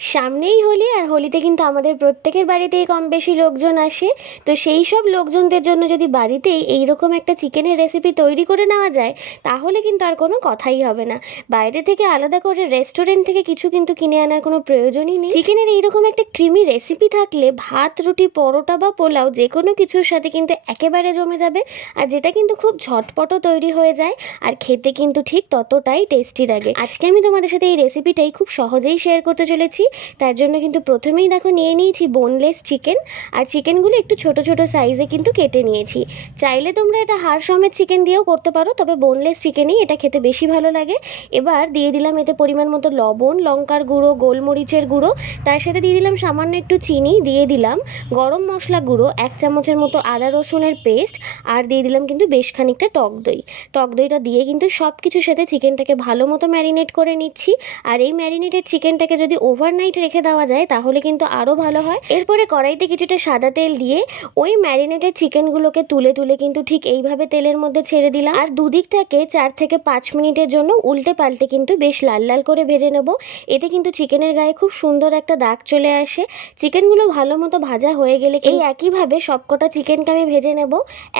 সামনেই হোলি, আর হোলিতে কিন্তু আমাদের প্রত্যেকের বাড়িতেই কম বেশি লোকজন আসে। তো সেই সব লোকজনদের জন্য যদি বাড়িতেই এইরকম একটা চিকেনের রেসিপি তৈরি করে নেওয়া যায়, তাহলে কিন্তু আর কোনো কথাই হবে না। বাইরে থেকে আলাদা করে রেস্টুরেন্ট থেকে কিছু কিন্তু কিনে আনার কোনো প্রয়োজনই নেই। চিকেনের এইরকম একটা ক্রিমি রেসিপি থাকলে ভাত, রুটি, পরোটা বা পোলাও যে কোনো কিছুর সাথে কিন্তু একেবারে জমে যাবে। আর যেটা কিন্তু খুব ঝটপটও তৈরি হয়ে যায়, আর খেতে কিন্তু ঠিক ততটাই টেস্টি লাগে। আজকে আমি তোমাদের সাথে এই রেসিপিটাই খুব সহজেই শেয়ার করতে চলেছি। তার জন্য কিন্তু প্রথমেই দেখো নিয়ে নিয়েছি বোনলেস চিকেন, আর চিকেনগুলো একটু ছোট ছোট সাইজে কিন্তু কেটে নিয়েছি। চাইলে তোমরা এটা হাড় সমেত চিকেন দিয়েও করতে পারো, তবে বোনলেস চিকেনেই এটা খেতে বেশি ভালো লাগে। এবার দিয়ে দিলাম এতে পরিমাণ মতো লবণ, লঙ্কার গুঁড়ো, গোলমরিচের গুঁড়ো, তার সাথে দিয়ে দিলাম সামান্য একটু চিনি, দিয়ে দিলাম গরম মশলা গুঁড়ো 1 চামচের মতো, আদা রসুনের পেস্ট, আর দিয়ে দিলাম কিন্তু বেশ খানিকটা টক দই। টক দইটা দিয়ে কিন্তু সব কিছুর সাথে চিকেনটাকে ভালো মতো ম্যারিনেট করে নিচ্ছি। আর এই ম্যারিনেটেড চিকেনটাকে যদি ওভারনাইট রেখে দেওয়া যায় তাহলে কিন্তু আরও ভালো হয়। এরপরে কড়াইতে কিছুটা সাদা তেল দিয়ে ওই ম্যারিনেটেড চিকেনগুলোকে তুলে তুলে কিন্তু ঠিক এইভাবে তেলের মধ্যে ছেড়ে দিলাম। আর দুদিকটাকে 4 থেকে 5 মিনিটের জন্য উল্টে পাল্টে কিন্তু বেশ লাল লাল করে ভেজে নেব। এতে কিন্তু চিকেনের গায়ে খুব সুন্দর একটা দাগ চলে আসে। চিকেনগুলো ভালো মতো ভাজা হয়ে গেলে এই একইভাবে সবকটা চিকেনকে আমি ভেজে নেব।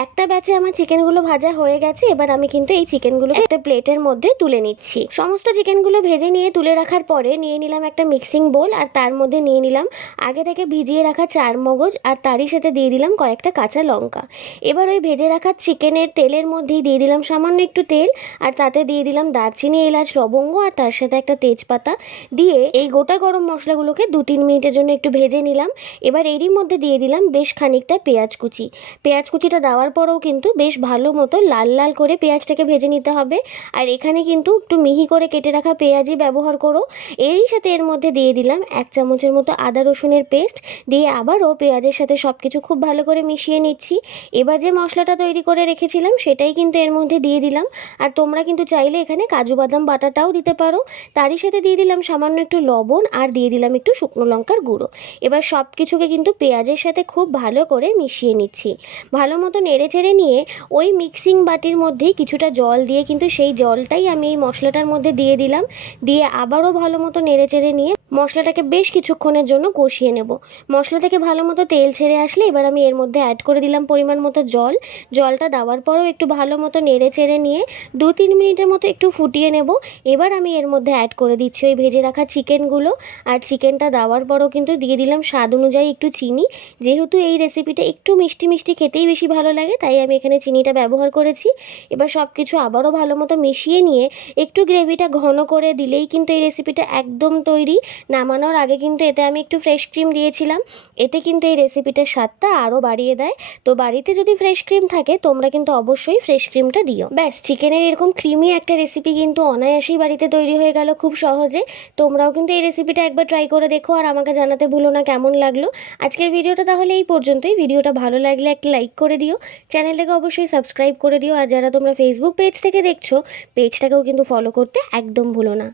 একটা ব্যাচে আমার চিকেনগুলো ভাজা হয়ে গেছে। এবার আমি কিন্তু এই চিকেনগুলো একটা প্লেটের মধ্যে তুলে নিচ্ছি। সমস্ত চিকেনগুলো ভেজে নিয়ে তুলে রাখার পরে নিয়ে নিলাম একটা মিক্সিং বোল, আর তার মধ্যে নিয়ে নিলাম আগে থেকে ভিজিয়ে রাখা চারমগজ, আর তারই সাথে দিয়ে দিলাম কয়েকটা কাঁচা লঙ্কা। এবার ওই ভেজে রাখা চিকেনের তেলের মধ্যেই দিয়ে দিলাম সামান্য একটু তেল, আর তাতে দিয়ে দিলাম দারচিনি, এলাচ, লবঙ্গ, আর তার সাথে একটা তেজপাতা দিয়ে এই গোটা গরম মশলাগুলোকে 2-3 মিনিটের জন্য একটু ভেজে নিলাম। এবার এরই মধ্যে দিয়ে দিলাম বেশ খানিকটা পেঁয়াজ কুচি। পেঁয়াজ কুচিটা দেওয়ার পরেও কিন্তু বেশ ভালো মতো লাল লাল করে পেঁয়াজটাকে ভেজে নিতে হবে। আর এখানে কিন্তু একটু মিহি করে কেটে রাখা পেঁয়াজই ব্যবহার করো। এরই সাথে এর মধ্যে দিয়ে দিলাম 1 চামচের মতো আদা রসুনের পেস্ট, দিয়ে আবারও পেঁয়াজের সাথে সব কিছু খুব ভালো করে মিশিয়ে নিচ্ছি। এবার যে মশলাটা তৈরি করে রেখেছিলাম সেটাই কিন্তু এর মধ্যে দিয়ে দিলাম। আর তোমরা কিন্তু চাইলে এখানে কাজু বাদাম বাটাটাও দিতে পারো। তারই সাথে দিয়ে দিলাম সামান্য একটু লবণ, আর দিয়ে দিলাম একটু শুকনো লঙ্কার গুঁড়ো। এবার সব কিছুকে কিন্তু পেঁয়াজের সাথে খুব ভালো করে মিশিয়ে নিচ্ছি। ভালো মতো নেড়ে চেড়ে নিয়ে ওই মিক্সিং বাটির মধ্যেই কিছুটা জল দিয়ে কিন্তু সেই জলটাই আমি এই মশলাটার মধ্যে দিয়ে দিলাম। দিয়ে আবারও ভালো মতো নেড়ে চেড়ে নিয়ে মশলাটাকে বেশ কিছুক্ষণের জন্য কষিয়ে নেব। মশলা থেকে ভালো মতো তেল ছেড়ে আসলে এবার আমি এর মধ্যে অ্যাড করে দিলাম পরিমাণ মতো জল। জলটা দেওয়ার পরও একটু ভালো মতো নেড়ে চেড়ে নিয়ে 2-3 মিনিটের মতো একটু ফুটিয়ে নেব। এবার আমি এর মধ্যে অ্যাড করে দিচ্ছি ওই ভেজে রাখা চিকেনগুলো। আর চিকেনটা দেওয়ার পরও কিন্তু দিয়ে দিলাম স্বাদ অনুযায়ী একটু চিনি। যেহেতু এই রেসিপিটা একটু মিষ্টি মিষ্টি খেতেই বেশি ভালো লাগে, তাই আমি এখানে চিনিটা ব্যবহার করেছি। এবার সব কিছু আবারও ভালো মতো মিশিয়ে নিয়ে একটু গ্রেভিটা ঘন করে দিলেই কিন্তু এই রেসিপিটা একদম তৈরি। নামানোর আগে কিন্তু এতে আমি একটু ফ্রেশ ক্রিম দিয়েছিলাম। এতে কিন্তু এই রেসিপিটার স্বাদটা আরও বাড়িয়ে দেয়। তো বাড়িতে যদি ফ্রেশ ক্রিম থাকে তোমরা কিন্তু অবশ্যই ফ্রেশ ক্রিমটা দিও। ব্যাস, চিকেনের এরকম ক্রিমি একটা রেসিপি কিন্তু অনায়াসেই বাড়িতে তৈরি হয়ে গেল খুব সহজে। তোমরাও কিন্তু এই রেসিপিটা একবার ট্রাই করে দেখো, আর আমাকে জানাতে ভুলো না কেমন লাগলো। আজকের ভিডিওটা তাহলে এই পর্যন্তই। ভিডিওটা ভালো লাগলে একটা লাইক করে দিও, চ্যানেলটাকে অবশ্যই সাবস্ক্রাইব করে দিও। আর যারা তোমরা ফেসবুক পেজ থেকে দেখছো, পেজটাকেও কিন্তু ফলো করতে একদম ভুলো না।